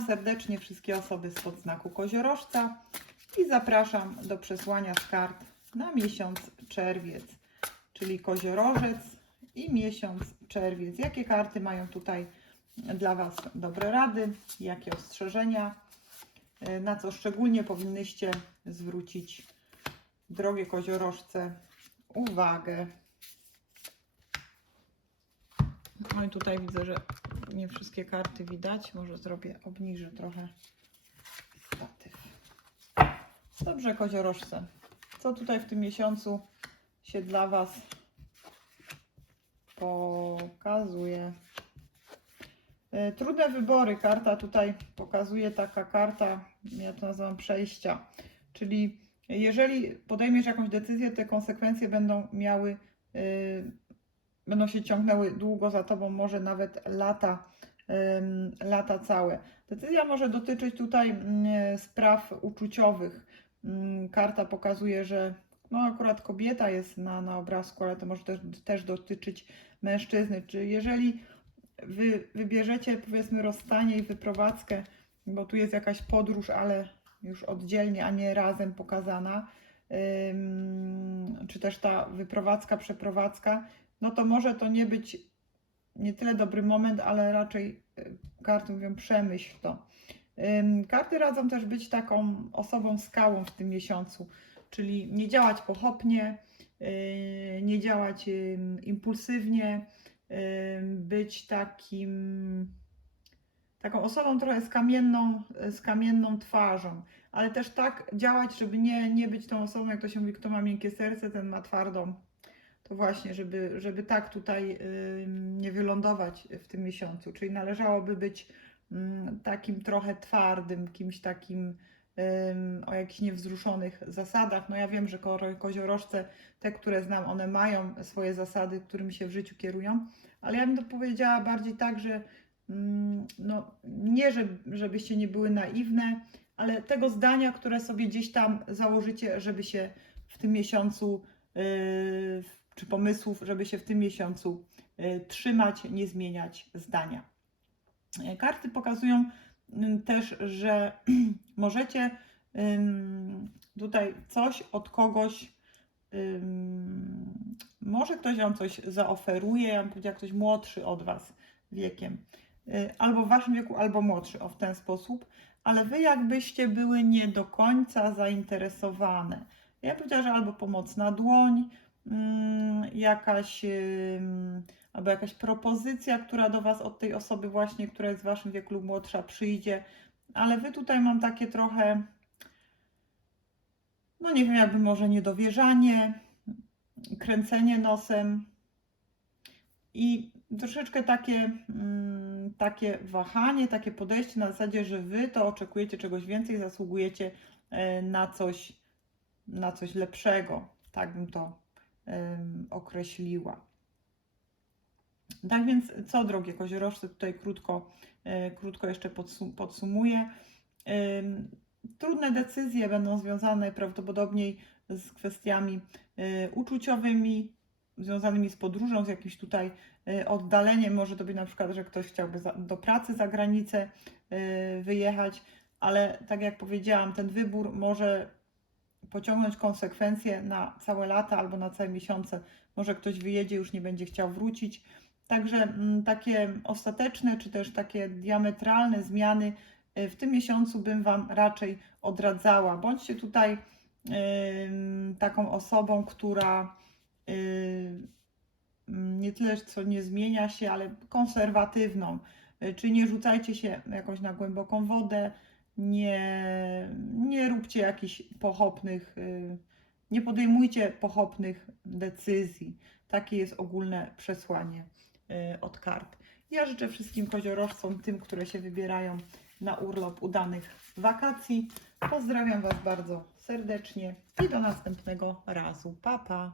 serdecznie wszystkie osoby spod znaku koziorożca i zapraszam do przesłania z kart na miesiąc czerwiec, czyli koziorożec i miesiąc czerwiec. Jakie karty mają tutaj dla Was dobre rady, jakie ostrzeżenia, na co szczególnie powinnyście zwrócić, drogie koziorożce, uwagę. No i tutaj widzę, że nie wszystkie karty widać. Może zrobię, obniżę trochę statyw. Dobrze, koziorożce. Co tutaj w tym miesiącu się dla Was pokazuje? E, Trudne wybory. Karta tutaj pokazuje taka karta, ja to nazywam przejścia. Czyli jeżeli podejmiesz jakąś decyzję, te konsekwencje będą miały, y, będą się ciągnęły długo za tobą, może nawet lata, lata całe. Decyzja może dotyczyć tutaj mm, spraw uczuciowych. Mm, Karta pokazuje, że no akurat kobieta jest na, na obrazku, ale to może też, też dotyczyć mężczyzny. Czy jeżeli wy wybierzecie powiedzmy rozstanie i wyprowadzkę, bo tu jest jakaś podróż, ale już oddzielnie, a nie razem pokazana, czy też ta wyprowadzka, przeprowadzka, no to może to nie być nie tyle dobry moment, ale raczej y, karty mówią przemyśl to. Karty radzą też być taką osobą skałą w tym miesiącu, czyli nie działać pochopnie, yy, nie działać impulsywnie, być takim taką osobą trochę z kamienną, z kamienną twarzą, ale też tak działać, żeby nie, nie być tą osobą, jak to się mówi, kto ma miękkie serce, ten ma twardą. To właśnie, żeby, żeby tak tutaj y, nie wylądować w tym miesiącu. Czyli należałoby być mm, takim trochę twardym, kimś takim o jakichś niewzruszonych zasadach. No ja wiem, że ko- koziorożce, te, które znam, one mają swoje zasady, którymi się w życiu kierują, ale ja bym to powiedziała bardziej tak, że mm, no, nie, żeby, żebyście nie były naiwne, ale tego zdania, które sobie gdzieś tam założycie, żeby się w tym miesiącu, yy, czy pomysłów, żeby się w tym miesiącu yy, trzymać, nie zmieniać zdania. Yy, Karty pokazują też, że możecie tutaj coś od kogoś, może ktoś Wam coś zaoferuje, ja bym powiedziała, ktoś młodszy od Was wiekiem, y, albo w Waszym wieku, albo młodszy, o w ten sposób, ale Wy jakbyście były nie do końca zainteresowane. Ja bym powiedziała, że albo pomocna dłoń, jakaś, ym, albo jakaś propozycja, która do Was od tej osoby właśnie, która jest w Waszym wieku lub młodsza przyjdzie, ale Wy tutaj mam takie trochę, no nie wiem, jakby może niedowierzanie, kręcenie nosem i troszeczkę takie, mm, takie wahanie, takie podejście na zasadzie, że Wy to oczekujecie czegoś więcej, zasługujecie e, na coś, na coś lepszego. Tak bym to określiła. Tak więc, co drogie koziorożce, tutaj krótko, e, krótko jeszcze podsum- podsumuję. Trudne decyzje będą związane najprawdopodobniej z kwestiami e, uczuciowymi, związanymi z podróżą, z jakimś tutaj e, oddaleniem. Może to być na przykład, że ktoś chciałby do pracy za granicę wyjechać, ale tak jak powiedziałam, ten wybór może pociągnąć konsekwencje na całe lata albo na całe miesiące. Może ktoś wyjedzie, już nie będzie chciał wrócić. Także mm, takie ostateczne, czy też takie diametralne zmiany y, w tym miesiącu bym Wam raczej odradzała. Bądźcie tutaj taką osobą, która mm, nie tyle co nie zmienia się, ale konserwatywną. Y, Czy nie rzucajcie się jakoś na głęboką wodę, nie, nie róbcie jakichś pochopnych, y, nie podejmujcie pochopnych decyzji. Takie jest ogólne przesłanie y, od kart. Ja życzę wszystkim koziorożcom, tym, które się wybierają na urlop, udanych wakacji. Pozdrawiam Was bardzo serdecznie i do następnego razu. Pa, pa!